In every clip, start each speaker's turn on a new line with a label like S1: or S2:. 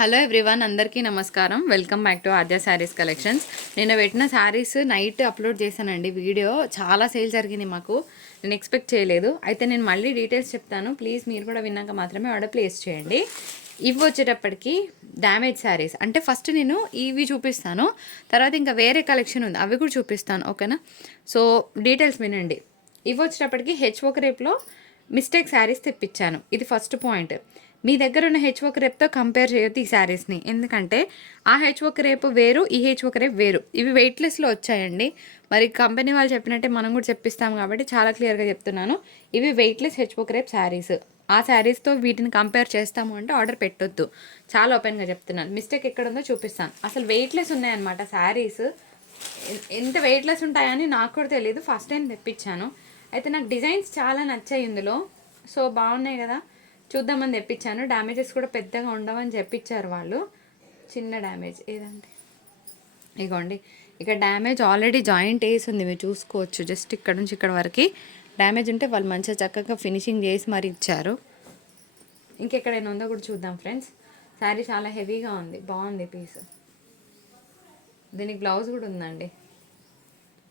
S1: Hello everyone అందరికీ నమస్కారం. Welcome back to Aadya saris collections నేను పెట్టిన శారీస్ నైట్ అప్లోడ్ చేశానండి వీడియో. చాలా సేల్ జరిగింది మాకు. నేను ఎక్స్పెక్ట్ చేయలేదు. అయితే నేను మళ్ళీ డీటెయిల్స్ చెప్తాను. ప్లీజ్ మీరు కూడా విన్నాక మాత్రమే ఆర్డర్ ప్లేస్ చేయండి. ఇవి వచ్చేటప్పటికి డ్యామేజ్ శారీస్ అంటే ఫస్ట్ నేను ఇవి చూపిస్తాను. తర్వాత ఇంకా వేరే కలెక్షన్ ఉంది. అవి కూడా చూపిస్తాను. ఓకేనా సో డీటెయిల్స్ వినండి. ఇవి వచ్చేటప్పటికి హెచ్ఓక రేపులో మిస్టేక్ శారీస్ తెప్పించాను. ఇది ఫస్ట్ పాయింట్ మీ దగ్గర ఉన్న హెచ్ ఒక రేప్తో కంపేర్ చేయొద్దు ఈ శారీస్ని ఎందుకంటే ఆ హెచ్ ఒక రేపు వేరు ఈ హెచ్ ఒక రేపు వేరు. ఇవి వెయిట్లెస్లో వచ్చాయండి. మరి కంపెనీ వాళ్ళు చెప్పినట్టే మనం కూడా చెప్పిస్తాం కాబట్టి చాలా క్లియర్గా చెప్తున్నాను. ఇవి వెయిట్లెస్ హెచ్ ఒక రేపు శారీస్ ఆ శారీస్తో వీటిని కంపేర్ చేస్తాము అంటే ఆర్డర్ పెట్టొద్దు. చాలా ఓపెన్గా చెప్తున్నాను. మిస్టేక్ ఎక్కడ ఉందో చూపిస్తాను. అసలు వెయిట్లెస్ ఉన్నాయన్నమాట శారీస్ ఎంత వెయిట్లెస్ ఉంటాయని నాకు కూడా తెలియదు ఫస్ట్ టైం తెప్పించాను. అయితే నాకు డిజైన్స్ చాలా నచ్చాయి ఇందులో. సో బాగున్నాయి కదా. చూద్దామని తెప్పించాను. డ్యామేజెస్ కూడా పెద్దగా ఉండవని చెప్పించారు వాళ్ళు. చిన్న డ్యామేజ్ ఏదంటే ఇగోండి. ఇక డ్యామేజ్ ఆల్రెడీ జాయింట్ వేసి ఉంది మీరు చూసుకోవచ్చు. జస్ట్ ఇక్కడ నుంచి ఇక్కడ వరకు డ్యామేజ్ ఉంటే వాళ్ళు మంచిగా చక్కగా ఫినిషింగ్ చేసి మరి ఇచ్చారు. ఇంకెక్కడైనా ఉందో కూడా చూద్దాం ఫ్రెండ్స్. శారీ చాలా హెవీగా ఉంది. బాగుంది పీస్. దీనికి బ్లౌజ్ కూడా ఉందండి.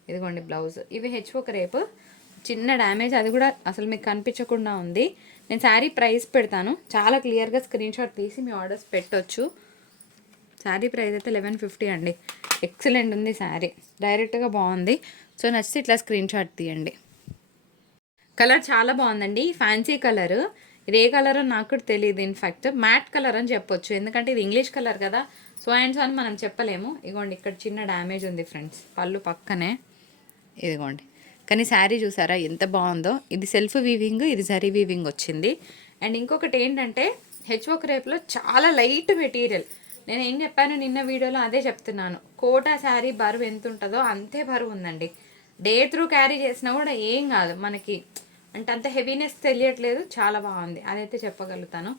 S1: ఇదిగోండి బ్లౌజ్. ఇవి హెచ్ఓ ఒక రేపు చిన్న డ్యామేజ్ అది కూడా అసలు మీకు కనిపించకుండా ఉంది. నేను శారీ ప్రైస్ పెడతాను. చాలా క్లియర్గా స్క్రీన్ షాట్ తీసి మీ ఆర్డర్స్ పెట్టొచ్చు. శారీ ప్రైస్ అయితే లెవెన్ ఫిఫ్టీ అండి. ఎక్సలెంట్ ఉంది శారీ. డైరెక్ట్గా బాగుంది. సో నచ్చితే ఇట్లా స్క్రీన్ షాట్ తీయండి. కలర్ చాలా బాగుందండి. ఫ్యాన్సీ కలర్ ఇది ఏ కలర్ నాకు కూడా తెలియదు ఇన్ఫ్యాక్ట్ మ్యాట్ కలర్ అని చెప్పొచ్చు. ఎందుకంటే ఇది ఇంగ్లీష్ కలర్ కదా. సో అండ్ సో అని మనం చెప్పలేము. ఇదిగోండి ఇక్కడ చిన్న డ్యామేజ్ ఉంది ఫ్రెండ్స్ పళ్ళు పక్కనే. ఇదిగోండి. కానీ శారీ చూసారా ఎంత బాగుందో? ఇది సెల్ఫ్ వీవింగ్ ఇది జరీ వీవింగ్ వచ్చింది. అండ్ ఇంకొకటి ఏంటంటే హెచ్ ఒక రేపులో చాలా లైట్ మెటీరియల్ నేను ఏం చెప్పాను నిన్న వీడియోలో అదే చెప్తున్నాను. కోటా శారీ బరువు ఎంత ఉంటుందో అంతే బరువు ఉందండి. డే త్రూ క్యారీ చేసినా కూడా ఏం కాదు. మనకి అంటే అంత హెవీనెస్ తెలియట్లేదు. చాలా బాగుంది. అదైతే చెప్పగలుగుతాను.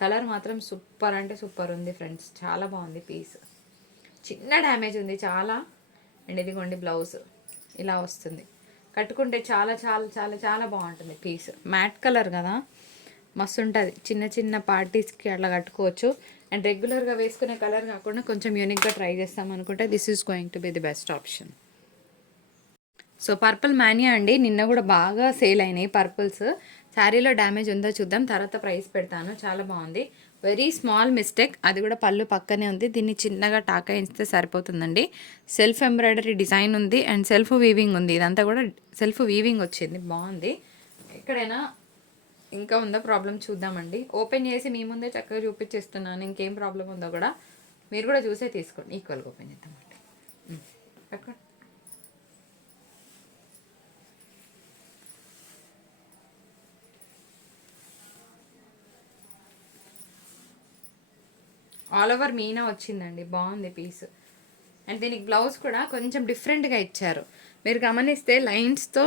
S1: కలర్ మాత్రం సూపర్ అంటే సూపర్ ఉంది ఫ్రెండ్స్ చాలా బాగుంది పీస్ చిన్న డ్యామేజ్ ఉంది చాలా. అండ్ ఇదిగోండి బ్లౌజ్ ఇలా వస్తుంది. కట్టుకుంటే చాలా చాలా చాలా చాలా బాగుంటుంది పీస్. మ్యాట్ కలర్ కదా? మస్తు ఉంటుంది. చిన్న చిన్న పార్టీస్కి అట్లా కట్టుకోవచ్చు. అండ్ రెగ్యులర్గా వేసుకునే కలర్ కాకుండా కొంచెం యూనిక్గా ట్రై చేస్తాం అనుకుంటే this is going to be the best option. So purple mania అండి. నిన్న కూడా బాగా సేల్ అయినాయి పర్పుల్స్. శారీలో డ్యామేజ్ ఉందో చూద్దాం. తర్వాత ప్రైస్ పెడతాను. చాలా బాగుంది. Very small mistake. అది కూడా పళ్ళు పక్కనే ఉంది. దీన్ని చిన్నగా టాకాయించితే సరిపోతుందండి. సెల్ఫ్ ఎంబ్రాయిడరీ డిజైన్ ఉంది అండ్ సెల్ఫ్ వీవింగ్ ఉంది. ఇదంతా కూడా సెల్ఫ్ వీవింగ్ వచ్చింది. బాగుంది. ఎక్కడైనా ఇంకా ఉందో ప్రాబ్లం చూద్దామండి. ఓపెన్ చేసి మీ ముందే చక్కగా చూపించేస్తున్నాను. ఇంకేం ప్రాబ్లం ఉందో కూడా మీరు కూడా చూసే తీసుకోండి. ఈక్వల్గా ఓపెన్ చేద్దామండి. ఉమ్, ఆల్ ఓవర్ మీనా వచ్చిందండి. బాగుంది పీస్. అండ్ దీనికి బ్లౌజ్ కూడా కొంచెం డిఫరెంట్గా ఇచ్చారు. మీరు గమనిస్తే లైన్స్తో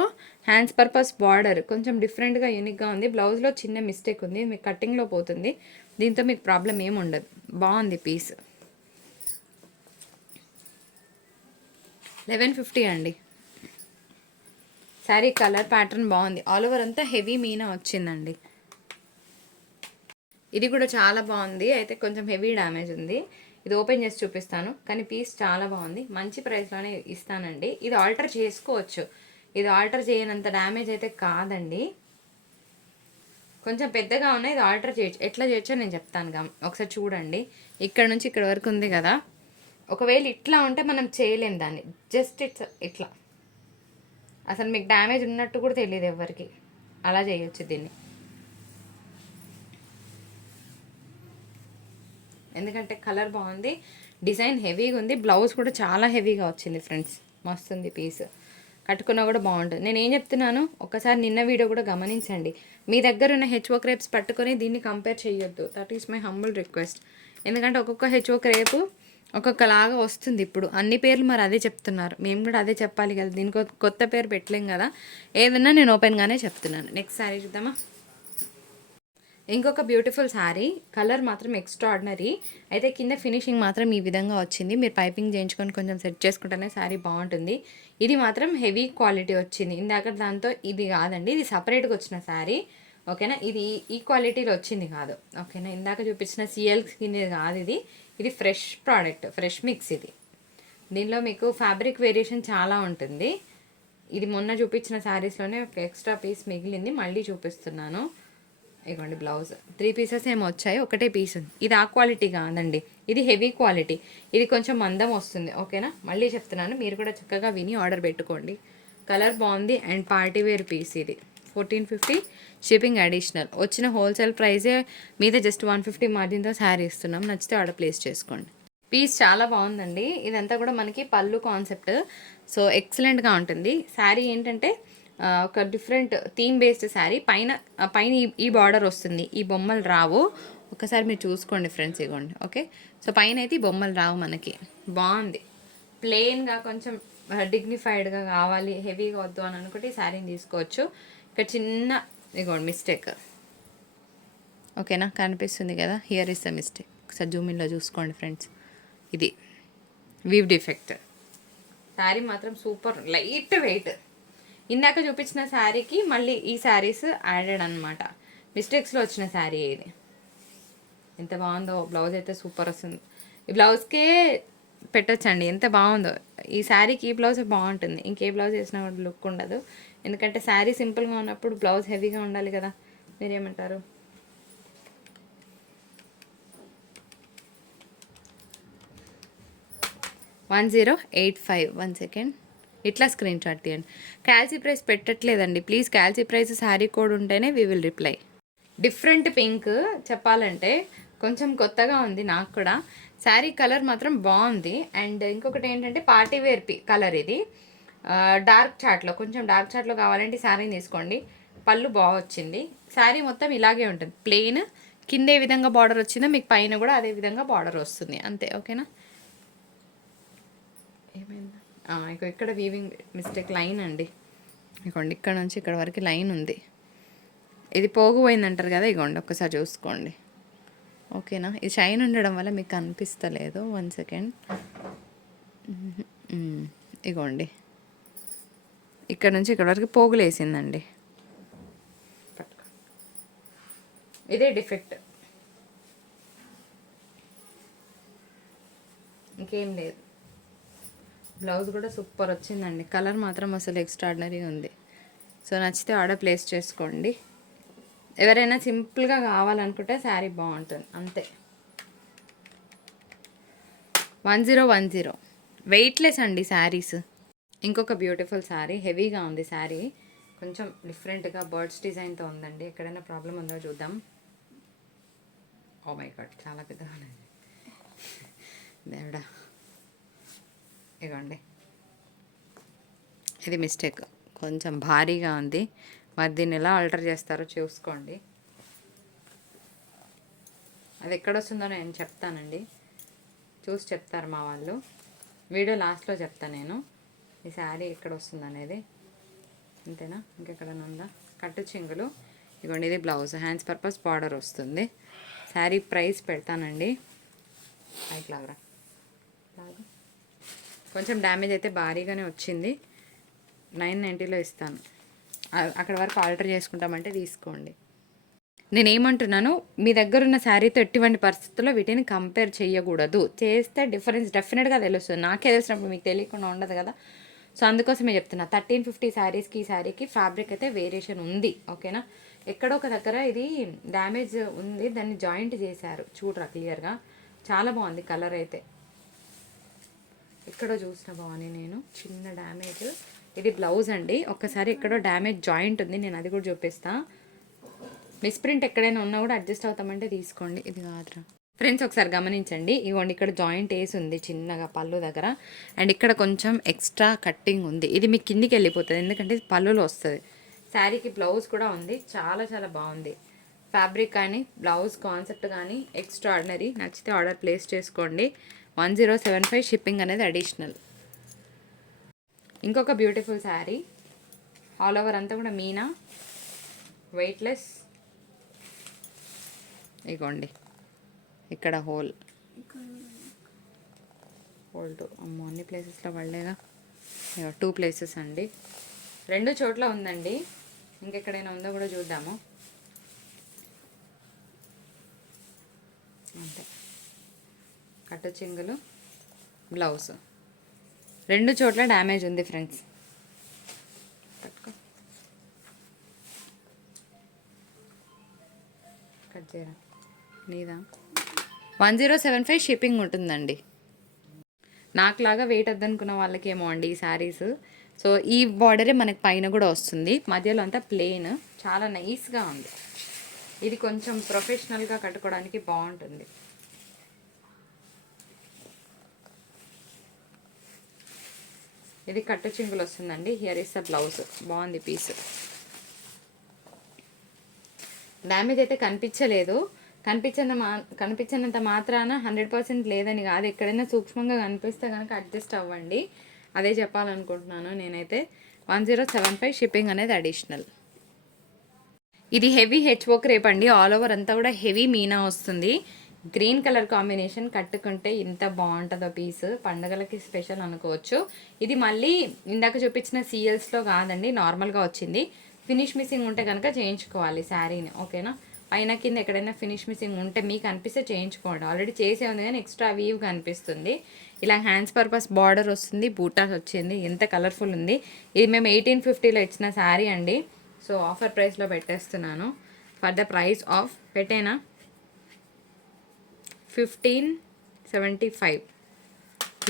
S1: హ్యాండ్స్ పర్పస్ బార్డర్ కొంచెం డిఫరెంట్గా యూనిక్గా ఉంది. బ్లౌజ్లో చిన్న మిస్టేక్ ఉంది. మీకు కటింగ్లో పోతుంది. దీంతో మీకు ప్రాబ్లం ఏమి ఉండదు. బాగుంది పీస్. లెవెన్ ఫిఫ్టీ అండి. శారీ కలర్ ప్యాటర్న్ బాగుంది. ఆల్ ఓవర్ అంతా హెవీ మీనా వచ్చిందండి. ఇది కూడా చాలా బాగుంది. అయితే కొంచెం హెవీ డ్యామేజ్ ఉంది. ఇది ఓపెన్ చేసి చూపిస్తాను. కానీ పీస్ చాలా బాగుంది. మంచి ప్రైస్లోనే ఇస్తానండి. ఇది ఆల్టర్ చేసుకోవచ్చు. ఇది ఆల్టర్ చేయనంత డ్యామేజ్ అయితే కాదండి. కొంచెం పెద్దగా ఉన్నాయి ఇది ఆల్టర్ చేయొచ్చు ఎట్లా చేయొచ్చో నేను చెప్తాను గమ్ ఒకసారి చూడండి. ఇక్కడ నుంచి ఇక్కడ వరకు ఉంది కదా. ఒకవేళ ఇట్లా ఉంటే మనం చేయలేం దాన్ని. జస్ట్ ఇట్స్ ఇట్లా. అసలు మీకు డ్యామేజ్ ఉన్నట్టు కూడా తెలియదు ఎవరికి అలా చేయొచ్చు దీన్ని. ఎందుకంటే కలర్ బాగుంది డిజైన్ హెవీగా ఉంది బ్లౌజ్ కూడా చాలా హెవీగా వచ్చింది ఫ్రెండ్స్. మస్తు ఉంది పీస్. కట్టుకున్నా కూడా బాగుంటుంది. నేను ఏం చెప్తున్నాను ఒకసారి నిన్న వీడియో కూడా గమనించండి. మీ దగ్గర ఉన్న హెచ్ఓ క్రేప్స్ పట్టుకొని దీన్ని కంపేర్ చేయొద్దు. That is my humble request ఎందుకంటే ఒక్కొక్క హెచ్ఓ క్రేపు ఒక్కొక్కలాగా వస్తుంది ఇప్పుడు. అన్ని పేర్లు మరి అదే చెప్తున్నారు. మేము కూడా అదే చెప్పాలి కదా. దీనికి కొత్త పేరు పెట్టలేం కదా. ఏదన్నా నేను ఓపెన్గానే చెప్తున్నాను. నెక్స్ట్ శారీ చూద్దామా? ఇంకొక బ్యూటిఫుల్ శారీ కలర్ మాత్రం ఎక్స్ట్రాడినరీ అయితే కింద ఫినిషింగ్ మాత్రం ఈ విధంగా వచ్చింది. మీరు పైపింగ్ చేయించుకొని కొంచెం సెట్ చేసుకుంటేనే శారీ బాగుంటుంది. ఇది మాత్రం హెవీ క్వాలిటీ వచ్చింది. ఇందాక దాంతో ఇది కాదండి ఇది సపరేట్గా వచ్చిన శారీ ఓకేనా ఇది ఈ క్వాలిటీలో వచ్చింది కాదు. ఓకేనా ఇందాక చూపించిన సిఎల్ స్కిన్ కాదు ఇది. ఇది ఫ్రెష్ ప్రోడక్ట్ ఫ్రెష్ మిక్స్ ఇది. దీనిలో మీకు ఫ్యాబ్రిక్ వేరియేషన్ చాలా ఉంటుంది. ఇది మొన్న చూపించిన శారీస్లోనే ఒక ఎక్స్ట్రా పీస్ మిగిలింది. మళ్ళీ చూపిస్తున్నాను. ఇదిగోండి బ్లౌజ్ త్రీ పీసెస్ ఏమో వచ్చాయి. ఒకటే పీస్ ఉంది. ఇది ఆ క్వాలిటీ కాదండి. ఇది హెవీ క్వాలిటీ ఇది కొంచెం మందం వస్తుంది. ఓకేనా మళ్ళీ చెప్తున్నాను. మీరు కూడా చక్కగా విని ఆర్డర్ పెట్టుకోండి. కలర్ బాగుంది అండ్ పార్టీ వేర్ పీస్ ఇది. ఫోర్టీన్ ఫిఫ్టీ షిప్పింగ్ అడిషనల్ వచ్చిన హోల్సేల్ ప్రైజే మీద జస్ట్ వన్ ఫిఫ్టీ మార్జిన్తో శారీ ఇస్తున్నాం. నచ్చితే ఆర్డర్ ప్లేస్ చేసుకోండి. పీస్ చాలా బాగుందండి. ఇదంతా కూడా మనకి పళ్ళు కాన్సెప్ట్ సో ఎక్సలెంట్గా ఉంటుంది. శారీ ఏంటంటే ఒక డిఫరెంట్ థీమ్ బేస్డ్ శారీ. పైన పైన ఈ- ఈ బార్డర్ వస్తుంది. ఈ బొమ్మలు రావు. ఒకసారి మీరు చూసుకోండి ఫ్రెండ్స్ ఇవ్వండి ఓకే? సో పైన అయితే ఈ బొమ్మలు రావు మనకి. బాగుంది. ప్లెయిన్గా కొంచెం డిగ్నిఫైడ్గా కావాలి. హెవీగా వద్దు అని అనుకుంటే ఈ శారీని తీసుకోవచ్చు. ఇక్కడ చిన్న ఇగోండి మిస్టేక్. ఓకేనా? కనిపిస్తుంది కదా? హియర్ ఇస్ ద మిస్టేక్ ఒకసారి జూమిన్లో చూసుకోండి ఫ్రెండ్స్. ఇది. వీవ్ డిఫెక్ట్ శారీ మాత్రం సూపర్. Light weight. ఇందాక చూపించిన శారీకి మళ్ళీ ఈ శారీస్ యాడెడ్ అనమాట మిస్టేక్స్లో వచ్చిన శారీ ఇది. ఎంత బాగుందో బ్లౌజ్ అయితే సూపర్ వస్తుంది. ఈ బ్లౌజ్కే పెట్టొచ్చండి ఎంత బాగుందో. ఈ శారీకి ఈ బ్లౌజ్ బాగుంటుంది. ఇంకే బ్లౌజ్ వేసినా కూడా లుక్ ఉండదు. ఎందుకంటే శారీ సింపుల్గా ఉన్నప్పుడు బ్లౌజ్ హెవీగా ఉండాలి కదా. మీరేమంటారు? One zero eight five one second ఇట్లా స్క్రీన్ షాట్ తీయండి. క్యాల్సీ ప్రైస్ పెట్టట్లేదండి. ప్లీజ్ క్యాల్సీ ప్రైస్ శారీ కోడ్ ఉంటేనే we will reply. Different pink చెప్పాలంటే కొంచెం కొత్తగా ఉంది నాకు కూడా. శారీ కలర్ మాత్రం బాగుంది. అండ్ ఇంకొకటి ఏంటంటే పార్టీ వేర్ పి కలర్ ఇది. డార్క్ చాట్లో కొంచెం డార్క్ చాట్లో కావాలంటే శారీని తీసుకోండి. పళ్ళు బాగా వచ్చింది. శారీ మొత్తం ఇలాగే ఉంటుంది. ప్లెయిన్ కింద ఏ విధంగా బార్డర్ వచ్చిందో మీకు పైన కూడా అదే విధంగా బార్డర్ వస్తుంది. అంతే ఓకేనా? ఇక్కడ వీవింగ్ మిస్టేక్ లైన్ అండి. ఇగోండి ఇక్కడ నుంచి ఇక్కడ వరకు లైన్ ఉంది. ఇది పోగు పోయిందంటారు కదా ఇగోండి ఒకసారి చూసుకోండి. ఓకేనా? ఇది షైన్ ఉండడం వల్ల మీకు అనిపిస్తలేదు వన్ సెకండ్ ఇగోండి. ఇక్కడ నుంచి ఇక్కడ వరకు పోగులేసిందండి. ఇదే డిఫెక్ట్ ఇంకేం లేదు. బ్లౌజ్ కూడా సూపర్ వచ్చిందండి. కలర్ మాత్రం అసలు ఎక్స్ట్రాడినరీ ఉంది. సో నచ్చితే ఆర్డర్ ప్లేస్ చేసుకోండి. ఎవరైనా సింపుల్గా కావాలనుకుంటే శారీ బాగుంటుంది. అంతే. One zero one zero weightless అండి శారీస్ ఇంకొక బ్యూటిఫుల్ శారీ హెవీగా ఉంది శారీ కొంచెం డిఫరెంట్గా బర్డ్స్ డిజైన్తో ఉందండి. ఎక్కడైనా ప్రాబ్లం ఉందో చూద్దాం. ఓ మై గాడ్ చాలా పెద్దగా ఉన్నది దేవుడా. ఇగోండి. ఇది మిస్టేక్. కొంచెం భారీగా ఉంది. మరి దీన్ని ఎలా ఆల్టర్ చేస్తారో చూసుకోండి. అది ఎక్కడ వస్తుందో నేను చెప్తానండి. చూసి చెప్తారు మా వాళ్ళు. వీడియో లాస్ట్లో చెప్తాను నేను. ఈ శారీ ఎక్కడ వస్తుంది అనేది అంతేనా ఇంకెక్కడైనా ఉందా? కట్టు చింగులు. ఇదిగోండి ఇది బ్లౌజ్. హ్యాండ్స్ పర్పస్ బార్డర్ వస్తుంది. శారీ ప్రైస్ పెడతానండి. పైకి లాగరా. లాగా. కొంచెం డ్యామేజ్ అయితే భారీగానే వచ్చింది. నైన్ నైంటీలో ఇస్తాను. అక్కడ వరకు ఆల్టర్ చేసుకుంటామంటే తీసుకోండి. నేను ఏమంటున్నాను మీ దగ్గర ఉన్న శారీతో ఎటువంటి పరిస్థితుల్లో వీటిని కంపేర్ చేయకూడదు చేస్తే డిఫరెన్స్ డెఫినెట్గా తెలుస్తుంది నాకే తెలిసినప్పుడు మీకు తెలియకుండా ఉండదు కదా. సో అందుకోసమే చెప్తున్నా థర్టీన్ ఫిఫ్టీ శారీస్కి ఈ శారీకి ఫ్యాబ్రిక్ అయితే వేరియేషన్ ఉంది. ఓకేనా? ఎక్కడో ఒక దగ్గర ఇది డ్యామేజ్ ఉంది. దాన్ని జాయింట్ చేశారు. చూడరా క్లియర్గా. చాలా బాగుంది కలర్ అయితే. ఎక్కడో చూసిన బాగుంది నేను. చిన్న డ్యామేజ్. ఇది బ్లౌజ్ అండి. ఒక్కసారి ఎక్కడో డ్యామేజ్ జాయింట్ ఉంది. నేను అది కూడా చూపిస్తా. మిస్ప్రింట్ ఎక్కడైనా ఉన్నా కూడా అడ్జస్ట్ అవుతామంటే తీసుకోండి. ఇది కాదురా. ఫ్రెండ్స్ ఒకసారి గమనించండి. ఇవ్వండి ఇక్కడ జాయింట్ వేసి ఉంది చిన్నగా పళ్ళు దగ్గర. అండ్ ఇక్కడ కొంచెం ఎక్స్ట్రా కట్టింగ్ ఉంది. ఇది మీకు కిందికి వెళ్ళిపోతుంది. ఎందుకంటే ఇది పళ్ళులో వస్తుంది. శారీకి బ్లౌజ్ కూడా ఉంది. చాలా చాలా బాగుంది. ఫ్యాబ్రిక్ కానీ బ్లౌజ్ కాన్సెప్ట్ కానీ ఎక్స్ట్రా ఆర్డినరీ నచ్చితే ఆర్డర్ ప్లేస్ చేసుకోండి. One zero seven five shipping అనేది అడిషనల్. ఇంకొక బ్యూటిఫుల్ శారీ. ఆల్ ఓవర్ అంతా కూడా మీనా. వెయిట్లెస్ ఇగోండి. ఇక్కడ హోల్. హోల్డ్ అమ్మో అన్ని ప్లేసెస్లో పడలేదా? టూ ప్లేసెస్ అండి. రెండు చోట్ల ఉందండి. ఇంకెక్కడైనా ఉందో కూడా చూద్దాము. అంతే. కట్టు చెంగులు బ్లౌజ్. రెండు చోట్ల డ్యామేజ్ ఉంది ఫ్రెండ్స్. కట్ చేయరా? నీదా? One zero seven five shipping ఉంటుందండి. నాకులాగా వెయిట్ వద్దనుకున్న వాళ్ళకేమో అండి ఈ శారీస్. సో ఈ బార్డరే మనకి పైన కూడా వస్తుంది. మధ్యలో అంతా ప్లెయిన్ చాలా నైస్గా ఉంది. ఇది కొంచెం ప్రొఫెషనల్గా కట్టుకోవడానికి బాగుంటుంది. ఇది కట్టు చింగులు వస్తుందండి. హియర్ ఇస్ ద బ్లౌజ్ బాగుంది పీస్ డ్యామేజ్ అయితే కనిపించలేదు. కనిపించిన మా కనిపించినంత మాత్రాన హండ్రెడ్ పర్సెంట్ లేదని కాదు. ఎక్కడైనా సూక్ష్మంగా కనిపిస్తే కనుక అడ్జస్ట్ అవ్వండి. అదే చెప్పాలనుకుంటున్నాను నేనైతే. One zero seven five shipping అనేది అడిషనల్ ఇది హెవీ హెచ్ వర్క్ రేపండి. ఆల్ ఓవర్ అంతా కూడా హెవీ మీనా వస్తుంది. గ్రీన్ కలర్ కాంబినేషన్ కట్టుకుంటే ఇంత బాగుంటుందో పీస్. పండగలకి స్పెషల్ అనుకోవచ్చు. ఇది మళ్ళీ ఇందాక చూపించిన సీఎల్స్లో కాదండి నార్మల్గా వచ్చింది. ఫినిష్ మిస్సింగ్ ఉంటే కనుక చేయించుకోవాలి శారీని ఓకేనా? పైన కింద ఎక్కడైనా ఫినిష్ మిస్సింగ్ ఉంటే మీకు అనిపిస్తే చేయించుకోండి. ఆల్రెడీ చేసే ఉంది కానీ ఎక్స్ట్రా వీవ్ కనిపిస్తుంది. ఇలా హ్యాండ్స్ పర్పస్ బార్డర్ వస్తుంది బూటాస్ వచ్చింది ఎంత కలర్ఫుల్ ఉంది. ఇది మేము ఎయిటీన్ ఫిఫ్టీలో ఇచ్చిన శారీ అండి. సో ఆఫర్ ప్రైస్లో పెట్టేస్తున్నాను. For the price of పెట్టేనా? Fifteen seventy five.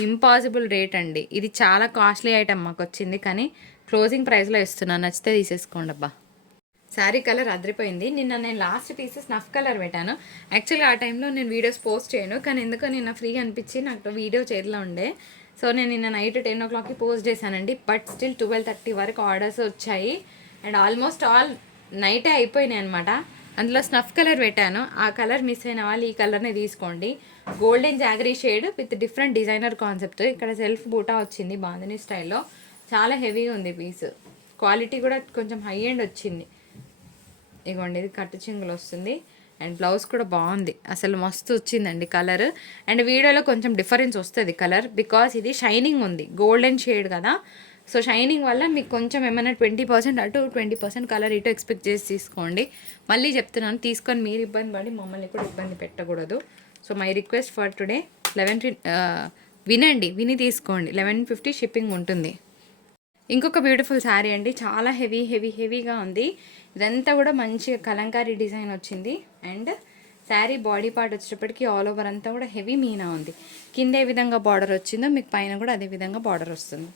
S1: Impossible rate అండి. ఇది చాలా కాస్ట్లీ ఐటమ్ మాకు వచ్చింది కానీ క్లోజింగ్ ప్రైస్లో ఇస్తున్నాను. నచ్చితే తీసేసుకోండి అబ్బా. శారీ కలర్ అదిరిపోయింది. నిన్న నేను లాస్ట్ పీసెస్ నఫ్ కలర్ పెట్టాను. యాక్చువల్గా ఆ టైంలో నేను వీడియోస్ పోస్ట్ చేయను కానీ ఎందుకో నిన్న ఫ్రీ అనిపించి నాకు వీడియో చేతిలో ఉండే. సో నేను నిన్న నైట్ టెన్ ఓ క్లాక్కి పోస్ట్ చేశానండి బట్ స్టిల్ ట్వెల్వ్ థర్టీ వరకు ఆర్డర్స్ వచ్చాయి. అండ్ ఆల్మోస్ట్ ఆల్ నైటే అయిపోయినాయి అనమాట అందులో స్నఫ్ కలర్ పెట్టాను. ఆ కలర్ మిస్ అయిన వాళ్ళు ఈ కలర్నే తీసుకోండి. Golden jaggery shade with different designer concept ఇక్కడ సెల్ఫ్ బూటా వచ్చింది బాంధని స్టైల్లో. చాలా హెవీగా ఉంది పీస్ క్వాలిటీ కూడా కొంచెం హై ఎండ్ వచ్చింది. ఇగోండి ఇది కట్టు చింగులు వస్తుంది. అండ్ బ్లౌజ్ కూడా బాగుంది. అసలు మస్తు వచ్చిందండి కలర్. అండ్ వీడియోలో కొంచెం డిఫరెన్స్ వస్తుంది కలర్. బికాస్ ఇది షైనింగ్ ఉంది. గోల్డెన్ షేడ్ కదా. సో షైనింగ్ వల్ల మీకు కొంచెం ఏమైనా ట్వంటీ పర్సెంట్ అటు ట్వంటీ పర్సెంట్ కలర్ ఇటు ఎక్స్పెక్ట్ చేసి తీసుకోండి. మళ్ళీ చెప్తున్నాను తీసుకొని మీరు ఇబ్బంది పడి మమ్మల్ని కూడా ఇబ్బంది పెట్టకూడదు. So my request for today eleven వినండి విని తీసుకోండి. లెవెన్ ఫిఫ్టీ షిప్పింగ్ ఉంటుంది. ఇంకొక బ్యూటిఫుల్ శారీ అండి చాలా హెవీ హెవీ హెవీగా ఉంది. ఇదంతా కూడా మంచిగా కలంకారీ డిజైన్ వచ్చింది. అండ్ శారీ బాడీ పార్ట్ వచ్చేటప్పటికి ఆల్ ఓవర్ అంతా కూడా హెవీ మీనా ఉంది. కింద ఏ విధంగా బార్డర్ వచ్చిందో మీకు పైన కూడా అదే విధంగా బార్డర్ వస్తుంది.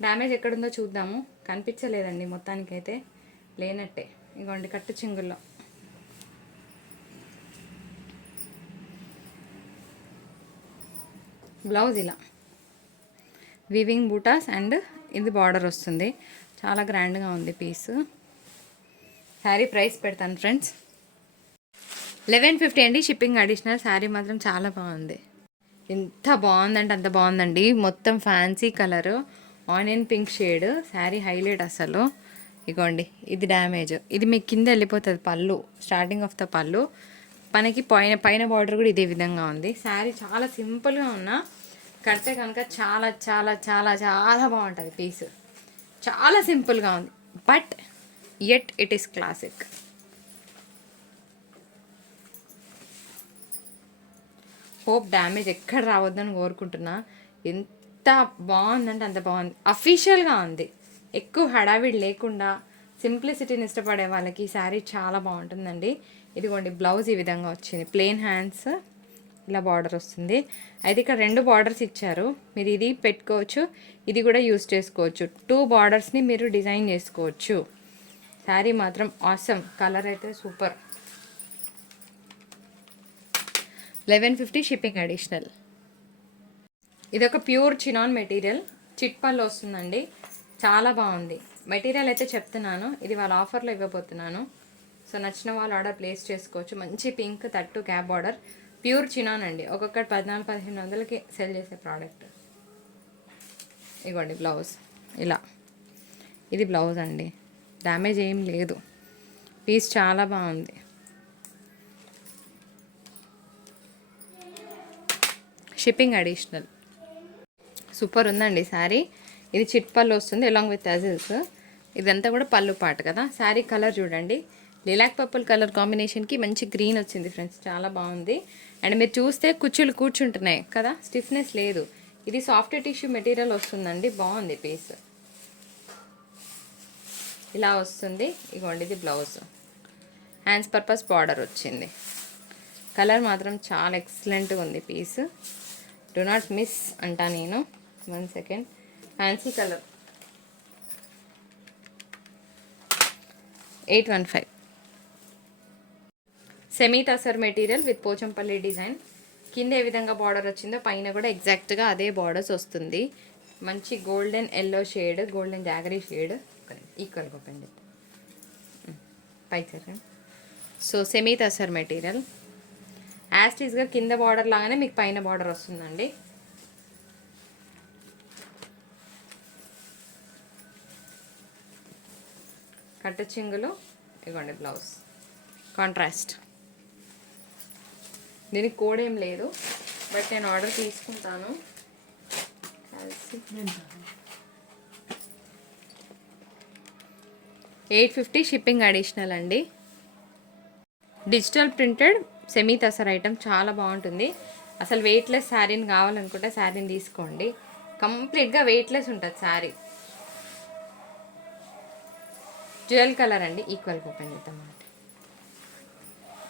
S1: డ్యామేజ్ ఎక్కడుందో చూద్దాము. కనిపించలేదండి మొత్తానికైతే. లేనట్టే. ఇగోండి కట్టు చింగుల్లో. బ్లౌజ్ ఇలా. వివింగ్ బూటాస్ అండ్ ఇది బార్డర్ వస్తుంది. చాలా గ్రాండ్గా ఉంది పీస్. శారీ ప్రైస్ పెడతాను ఫ్రెండ్స్. లెవెన్ ఫిఫ్టీ అండి షిప్పింగ్ అడిషనల్. శారీ మాత్రం చాలా బాగుంది. ఎంత బాగుందంటే అంత బాగుందండి. మొత్తం fancy colour. Onion pink shade sari highlight అసలు. ఇగోండి ఇది డ్యామేజ్. ఇది మీకు కింద వెళ్ళిపోతుంది పళ్ళు స్టార్టింగ్ ఆఫ్ ద పళ్ళు. మనకి పైన పైన బార్డర్ కూడా ఇదే విధంగా ఉంది. శారీ చాలా సింపుల్గా ఉన్నా కడితే కనుక చాలా చాలా చాలా చాలా బాగుంటుంది పీస్. చాలా సింపుల్గా ఉంది. But at it is classic hope damage ఎక్కడ రావద్దని కోరుకుంటున్నా. ఎంత బాగుందంటే అంత బాగుంది. అఫీషియల్గా ఉంది. ఎక్కువ హడావిడి లేకుండా సింప్లిసిటీని ఇష్టపడే వాళ్ళకి ఈ శారీ చాలా బాగుంటుందండి. ఇదిగోండి బ్లౌజ్ ఈ విధంగా వచ్చింది. ప్లెయిన్ హ్యాండ్స్ ఇలా బార్డర్ వస్తుంది. అయితే ఇక్కడ రెండు బార్డర్స్ ఇచ్చారు. మీరు ఇది పెట్టుకోవచ్చు ఇది కూడా యూస్ చేసుకోవచ్చు. టూ బార్డర్స్ని మీరు డిజైన్ చేసుకోవచ్చు. శారీ మాత్రం ఆసమ్ కలర్ అయితే super eleven fifty shipping additional ఇది ఒక ప్యూర్ చినాన్ మెటీరియల్. చిట్పల్లో వస్తుందండి. చాలా బాగుంది. మెటీరియల్ అయితే చెప్తున్నాను. ఇది వాళ్ళ ఆఫర్లో ఇవ్వబోతున్నాను. సో నచ్చిన వాళ్ళు ఆర్డర్ ప్లేస్ చేసుకోవచ్చు. మంచి పింక్ తట్టు క్యాబ్ ఆర్డర్. ప్యూర్ చినాన్ అండి. ఒక్కొక్కటి పద్నాలుగు పదిహేను వందలకి సెల్ చేసే ప్రోడక్ట్ ఇగోండి బ్లౌజ్. ఇలా. ఇది బ్లౌజ్ అండి. డ్యామేజ్ ఏం లేదు. పీస్ చాలా బాగుంది. Shipping additional. సూపర్ ఉందండి శారీ. ఇది చిట్పల్లి వస్తుంది అలాంగ్ విత్ అజిల్స్ ఇదంతా కూడా పళ్ళు పాట కదా? శారీ కలర్ చూడండి. లిలాక్ పర్పుల్ కలర్ కాంబినేషన్కి మంచి గ్రీన్ వచ్చింది ఫ్రెండ్స్. చాలా బాగుంది. అండ్ మీరు చూస్తే కుచ్చులు కూర్చుంటున్నాయి కదా? స్టిఫ్నెస్ లేదు. ఇది సాఫ్ట్ టిష్యూ మెటీరియల్ వస్తుందండి. బాగుంది పీస్. ఇలా వస్తుంది. ఇగోండి ఇది బ్లౌజ్ హ్యాండ్స్ పర్పస్ బార్డర్ వచ్చింది. కలర్ మాత్రం చాలా ఎక్సలెంట్గా ఉంది పీస్. డు నాట్ మిస్ అంటా నేను. One second. Fancy colour eight one five semi tussar material with Pochampally design కింద ఏ విధంగా బార్డర్ వచ్చిందో పైన కూడా ఎగ్జాక్ట్గా అదే బార్డర్స్ వస్తుంది. మంచి golden yellow shade golden jaggery shade ఈక్వల్గా ఓపెన్ పై సో సెమీ తసర్ మెటీరియల్ యాస్టీస్గా కింద బార్డర్ లాగానే మీకు పైన బార్డర్ వస్తుందండి. కట్ట చింగులు ఇవ్వండి బ్లౌజ్. కాంట్రాస్ట్. దీనికి కోడ్ ఏం లేదు బట్ నేను ఆర్డర్ తీసుకుంటాను. ఎయిట్ ఫిఫ్టీ షిప్పింగ్ అడిషనల్ అండి. Digital printed semi tussar item చాలా బాగుంటుంది. అసలు వెయిట్లెస్ శారీని కావాలనుకుంటే శారీని తీసుకోండి. కంప్లీట్గా వెయిట్లెస్ ఉంటుంది శారీ. జ్యువెల్ కలర్ అండి ఈక్వల్ ఓపెన్ చేద్దాం అన్నమాట.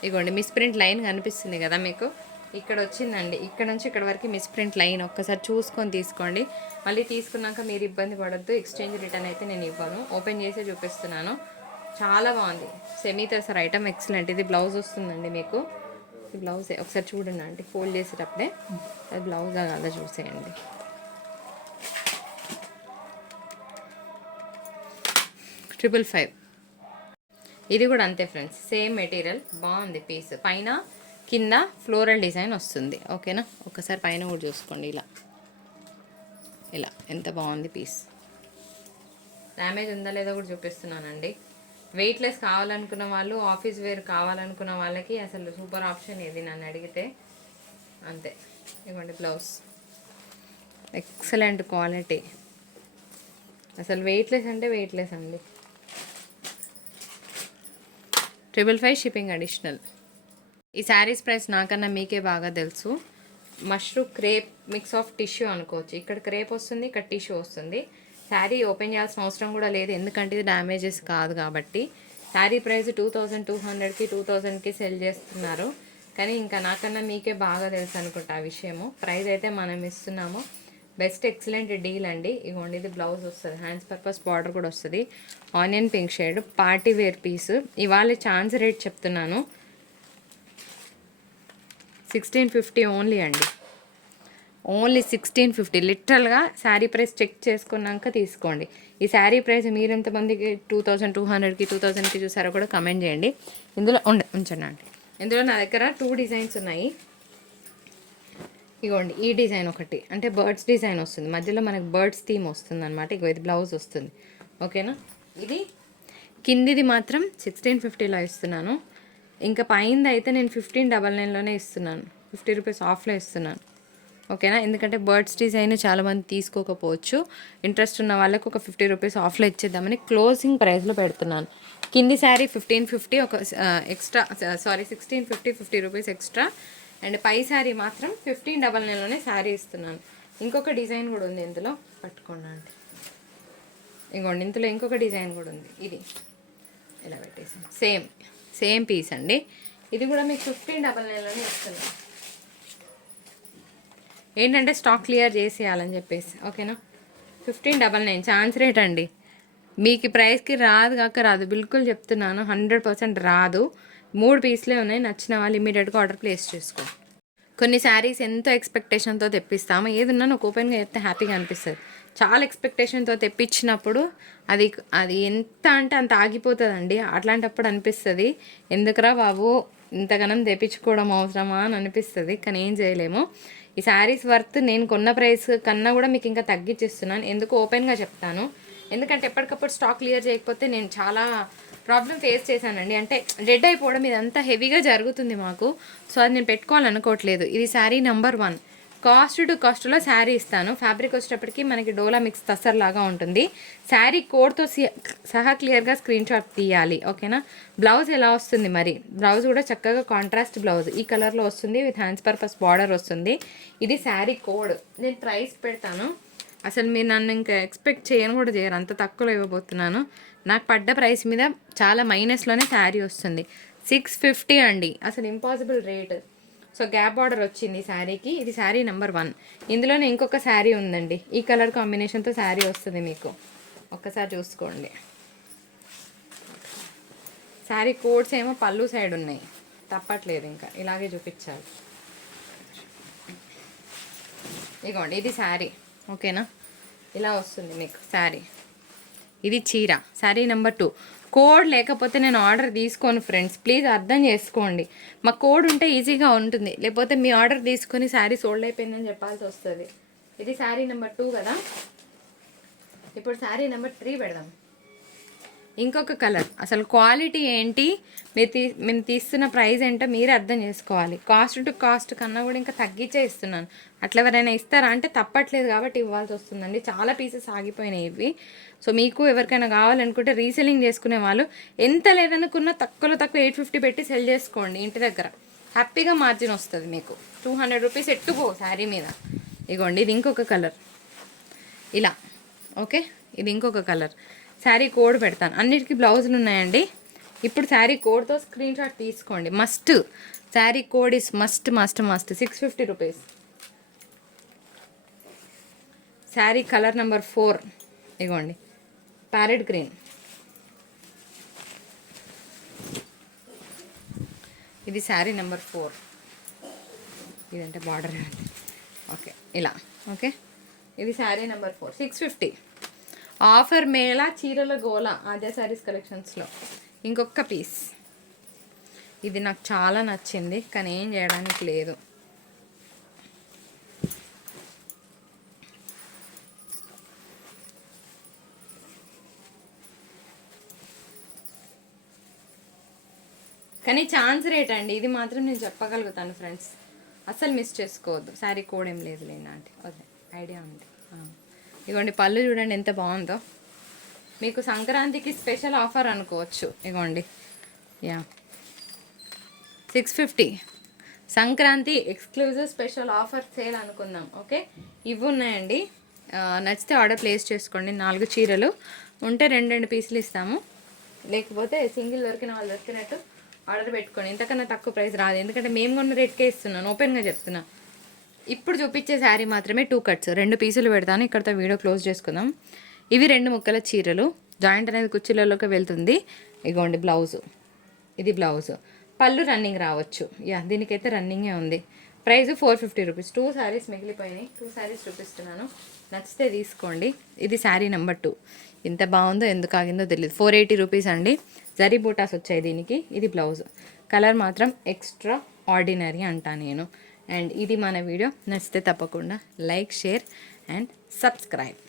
S1: ఇగోండి మిస్ ప్రింట్ లైన్ కనిపిస్తుంది కదా మీకు? ఇక్కడ వచ్చిందండి ఇక్కడ నుంచి ఇక్కడ వరకు మిస్ ప్రింట్ లైన్ ఒక్కసారి చూసుకొని తీసుకోండి. మళ్ళీ తీసుకున్నాక మీరు ఇబ్బంది పడద్దు ఎక్స్చేంజ్ రిటర్న్ అయితే నేను ఇవ్వను. ఓపెన్ చేసే చూపిస్తున్నాను. చాలా బాగుంది. Semi tussar item excellent. ఇది బ్లౌజ్ వస్తుందండి మీకు. ఈ బ్లౌజ్ ఒకసారి చూడండి అంటే ఫోల్డ్ చేసేటప్పుడే. అది బ్లౌజ్ అలా చూసేయండి. Triple five. ఇది కూడా అంతే ఫ్రెండ్స్ సేమ్ మెటీరియల్ బాగుంది పీస్. పైన కింద ఫ్లోరల్ డిజైన్ వస్తుంది. ఓకేనా? ఒకసారి పైన కూడా చూసుకోండి ఇలా. ఇలా ఎంత బాగుంది పీస్. డ్యామేజ్ ఉందా లేదా కూడా చూపిస్తున్నానండి. వెయిట్లెస్ కావాలనుకున్న వాళ్ళు ఆఫీస్ వేర్ కావాలనుకున్న వాళ్ళకి అసలు సూపర్ ఆప్షన్ ఇది నన్ను అడిగితే. అంతే. ఇవ్వండి బ్లౌజ్. Excellent quality. అసలు వెయిట్లెస్ అంటే వెయిట్లెస్ అండి. Triple five shipping additional. ఈ శారీస్ ప్రైస్ నాకన్నా మీకే బాగా తెలుసు. Mushroom crepe mix of tissue అనుకోవచ్చు. ఇక్కడ క్రేప్ వస్తుంది ఇక్కడ టిష్యూ వస్తుంది. శారీ ఓపెన్ చేయాల్సిన అవసరం కూడా లేదు. ఎందుకంటే ఇది డ్యామేజెస్ కాదు కాబట్టి. Sari price two thousand two హండ్రెడ్కి టూ థౌజండ్కి సెల్ చేస్తున్నారు. కానీ ఇంకా నాకన్నా మీకే బాగా తెలుసు అనుకుంటా ఆ విషయము. ప్రైస్ అయితే మనం ఇస్తున్నాము. బెస్ట్ ఎక్సలెంట్ డీల్ అండి. ఇగోండి ఇది బ్లౌజ్ వస్తుంది. హ్యాండ్స్ పర్పస్ బార్డర్ కూడా వస్తుంది. Onion pink shade party wear piece ఇవాళ ఛాన్స్ రేట్ చెప్తున్నాను. సిక్స్టీన్ ఫిఫ్టీ ఓన్లీ అండి. ఓన్లీ సిక్స్టీన్ ఫిఫ్టీ లిటరల్గా శారీ ప్రైస్ చెక్ చేసుకున్నాక తీసుకోండి. ఈ శారీ ప్రైస్ మీరు ఎంతమందికి టూ థౌజండ్ టూ హండ్రెడ్కి టూ థౌజండ్కి చూసారో కూడా కమెంట్ చేయండి. ఇందులో ఉండ ఉంచండి అండి. ఇందులో నా దగ్గర టూ డిజైన్స్ ఉన్నాయి. ఇగోండి ఈ డిజైన్ ఒకటి. అంటే బర్డ్స్ డిజైన్ వస్తుంది. మధ్యలో మనకి బర్డ్స్ థీమ్ వస్తుంది అనమాట ఇగో ఇది బ్లౌజ్ వస్తుంది. ఓకేనా? ఇది కిందిది మాత్రం సిక్స్టీన్ ఫిఫ్టీలో ఇస్తున్నాను. ఇంకా పైంది అయితే నేను ఫిఫ్టీన్ డబల్ నైన్లోనే ఇస్తున్నాను. ఫిఫ్టీ రూపీస్ ఆఫ్లో ఇస్తున్నాను. ఓకేనా? ఎందుకంటే బర్డ్స్ డిజైన్ చాలామంది తీసుకోకపోవచ్చు. ఇంట్రెస్ట్ ఉన్న వాళ్ళకు ఒక ఫిఫ్టీ రూపీస్ ఆఫ్లో ఇచ్చేద్దామని క్లోజింగ్ ప్రైస్లో పెడుతున్నాను. కింది శారీ ఫిఫ్టీన్ ఫిఫ్టీ ఒక extra sari sixteen fifty fifty rupees extra. And పై శారీ మాత్రం ఫిఫ్టీన్ డబల్ నైన్లోనే శారీ ఇస్తున్నాను. ఇంకొక డిజైన్ కూడా ఉంది ఇందులో. పట్టుకోండి. అండి ఇంకోండి ఇందులో ఇంకొక డిజైన్ కూడా ఉంది. ఇది ఇలా పెట్టేసి. సేమ్ సేమ్ పీస్ అండి. ఇది కూడా మీకు ఫిఫ్టీన్ డబల్ నైన్లోనే ఇస్తున్నాను. ఏంటంటే స్టాక్ క్లియర్ చేసేయాలని చెప్పేసి. ఓకేనా fifteen double nine. Chance rate అండి. మీకు ప్రైస్కి రాదు కాక రాదు. బిల్కుల్ చెప్తున్నాను. హండ్రెడ్ పర్సెంట్ రాదు. మూడు పీస్లే ఉన్నాయి నచ్చిన వాళ్ళు ఇమీడియట్గా ఆర్డర్ ప్లేస్ చేసుకో. కొన్ని శారీస్ ఎంతో ఎక్స్పెక్టేషన్తో తెప్పిస్తాము ఏదున్నా నాకు ఓపెన్గా చెప్తే హ్యాపీగా అనిపిస్తుంది. చాలా ఎక్స్పెక్టేషన్తో తెప్పించినప్పుడు అది అది ఎంత అంటే అంత ఆగిపోతుందండి అట్లాంటప్పుడు అనిపిస్తుంది. ఎందుకురా బాబు ఇంతగానం తెప్పించుకోవడం అవసరమా అని అనిపిస్తుంది కానీ ఏం చేయలేము. ఈ శారీస్ వర్త్ నేను కొన్న ప్రైస్ కన్నా కూడా మీకు ఇంకా తగ్గించిస్తున్నాను. ఎందుకు ఓపెన్గా చెప్తాను? ఎందుకంటే ఎప్పటికప్పుడు స్టాక్ క్లియర్ చేయకపోతే నేను చాలా ప్రాబ్లం ఫేస్ చేశానండి. అంటే డెడ్ అయిపోవడం ఇదంతా హెవీగా జరుగుతుంది మాకు. సో అది నేను పెట్టుకోవాలనుకోవట్లేదు. ఇది sari number one. Cost to కాస్ట్లో శారీ ఇస్తాను. ఫ్యాబ్రిక్ వచ్చేటప్పటికి మనకి డోలా మిక్స్ తసర్ లాగా ఉంటుంది. శారీ కోడ్తో సహా క్లియర్గా స్క్రీన్ షాట్ తీయాలి. ఓకేనా? బ్లౌజ్ ఎలా వస్తుంది మరి? బ్లౌజ్ కూడా చక్కగా కాంట్రాస్ట్ బ్లౌజ్. ఈ కలర్లో వస్తుంది విత్ హ్యాండ్స్ పర్పస్ బార్డర్ వస్తుంది. ఇది శారీ కోడ్. నేను ప్రైస్ పెడతాను. అసలు మీరు నన్ను ఇంకా ఎక్స్పెక్ట్ చేయను కూడా చేయరు. అంత తక్కువలో ఇవ్వబోతున్నాను. నాకు పడ్డ ప్రైస్ మీద చాలా మైనస్లోనే శారీ వస్తుంది. సిక్స్ ఫిఫ్టీ అండి. అసలు impossible rate so gap order వచ్చింది శారీకి. ఇది శారీ నెంబర్ వన్ ఇందులోనే ఇంకొక శారీ ఉందండి. ఈ కలర్ కాంబినేషన్తో శారీ వస్తుంది మీకు. ఒక్కసారి చూసుకోండి. శారీ కోడ్స్ ఏమో పళ్ళు సైడ్ ఉన్నాయి. తప్పట్లేదు ఇంకా. ఇలాగే చూపించాలి. ఇగోండి ఇది శారీ. ఓకేనా? ఇలా వస్తుంది మీకు శారీ. ఇది చీర శారీ నెంబర్ టూ కోడ్ లేకపోతే నేను ఆర్డర్ తీసుకోను ఫ్రెండ్స్ ప్లీజ్ అర్థం చేసుకోండి. మా కోడ్ ఉంటే ఈజీగా ఉంటుంది. లేకపోతే మీ ఆర్డర్ తీసుకొని శారీ సోల్డ్ అయిపోయిందని చెప్పాల్సి వస్తుంది. ఇది శారీ నెంబర్ టూ కదా? ఇప్పుడు శారీ నెంబర్ త్రీ పెడదాం. ఇంకొక కలర్. అసలు క్వాలిటీ ఏంటి? మీరు తీ మేము తీస్తున్న ప్రైస్ ఏంటో మీరు అర్థం చేసుకోవాలి. కాస్ట్ టు కాస్ట్ కన్నా కూడా ఇంకా తగ్గించే ఇస్తున్నాను. అట్లా ఎవరైనా ఇస్తారా? అంటే తప్పట్లేదు కాబట్టి ఇవ్వాల్సి వస్తుందండి. చాలా పీసెస్ ఆగిపోయినాయి ఇవి. సో మీకు ఎవరికైనా కావాలనుకుంటే రీసెలింగ్ చేసుకునే వాళ్ళు ఎంత లేదనుకున్నా తక్కువలో తక్కువ ఎయిట్ ఫిఫ్టీ పెట్టి సెల్ చేసుకోండి ఇంటి దగ్గర. హ్యాపీగా మార్జిన్ వస్తుంది మీకు. టూ హండ్రెడ్ రూపీస్ ఎట్టుకో శారీ మీద. ఇగోండి ఇది ఇంకొక కలర్. ఇలా. ఓకే? ఇది ఇంకొక కలర్. శారీ కోడ్ పెడతాను. అన్నిటికీ బ్లౌజులు ఉన్నాయండి. ఇప్పుడు శారీ కోడ్తో స్క్రీన్ షాట్ తీసుకోండి. Must sari code is must must must six fifty rupees sari colour number four. ఇగోండి. ప్యారెట్ గ్రీన్ ఇది శారీ నెంబర్ ఫోర్. ఇదంటే బార్డర్. ఓకే. ఇలా. ఓకే. ఇది sari number four. Six fifty offer Mela చీరల గోల ఆద్య శారీస్ కలెక్షన్స్లో ఇంకొక పీస్ ఇది నాకు చాలా నచ్చింది కానీ ఏం చేయడానికి లేదు. కానీ ఛాన్స్ రేట్ అండి ఇది మాత్రం నేను చెప్పగలుగుతాను ఫ్రెండ్స్ అసలు మిస్ చేసుకోవద్దు. శారీ కోడ్ ఏం లేదు లేనాంటి వద్దు ఐడియా ఉంది. ఇగోండి పళ్ళు చూడండి ఎంత బాగుందో. మీకు సంక్రాంతికి స్పెషల్ ఆఫర్ అనుకోవచ్చు. ఇగోండి. Yeah. Six fifty. Sankranti exclusive special offer sale అనుకుందాం ఓకే? ఇవి ఉన్నాయండి. నచ్చితే ఆర్డర్ ప్లేస్ చేసుకోండి. నాలుగు చీరలు. ఉంటే రెండు రెండు పీసులు ఇస్తాము. లేకపోతే సింగిల్ దొరికిన వాళ్ళు దొరికినట్టు ఆర్డర్ పెట్టుకోండి. ఇంతకన్నా తక్కువ ప్రైస్ రాదు. ఎందుకంటే మేము కొన్న రేట్కే ఇస్తున్నాను. ఓపెన్గా చెప్తున్నా. ఇప్పుడు చూపించే శారీ మాత్రమే టూ కట్స్ రెండు పీసులు పెడతాను. ఇక్కడతో వీడియో క్లోజ్ చేసుకుందాం. ఇవి రెండు ముక్కల చీరలు. జాయింట్ అనేది కుర్చీలలోకి వెళ్తుంది. ఇగోండి బ్లౌజు ఇది బ్లౌజ్ పళ్ళు రన్నింగ్ రావచ్చు. యా దీనికైతే రన్నింగే ఉంది. Price four fifty rupees two saris మిగిలిపోయినాయి. Two saris చూపిస్తున్నాను. నచ్చితే తీసుకోండి. ఇది శారీ నెంబర్ టూ ఎంత బాగుందో ఎందుకు ఆగిందో తెలియదు ఫోర్ ఎయిటీ రూపీస్ అండి. జరీ బూటాస్ వచ్చాయి దీనికి. ఇది బ్లౌజ్ కలర్ మాత్రం ఎక్స్ట్రా ఆర్డినరీ అంటాను నేను. అండ్ ఇది మన వీడియో. నచ్చితే తప్పకుండా లైక్ షేర్ అండ్ సబ్స్క్రైబ్.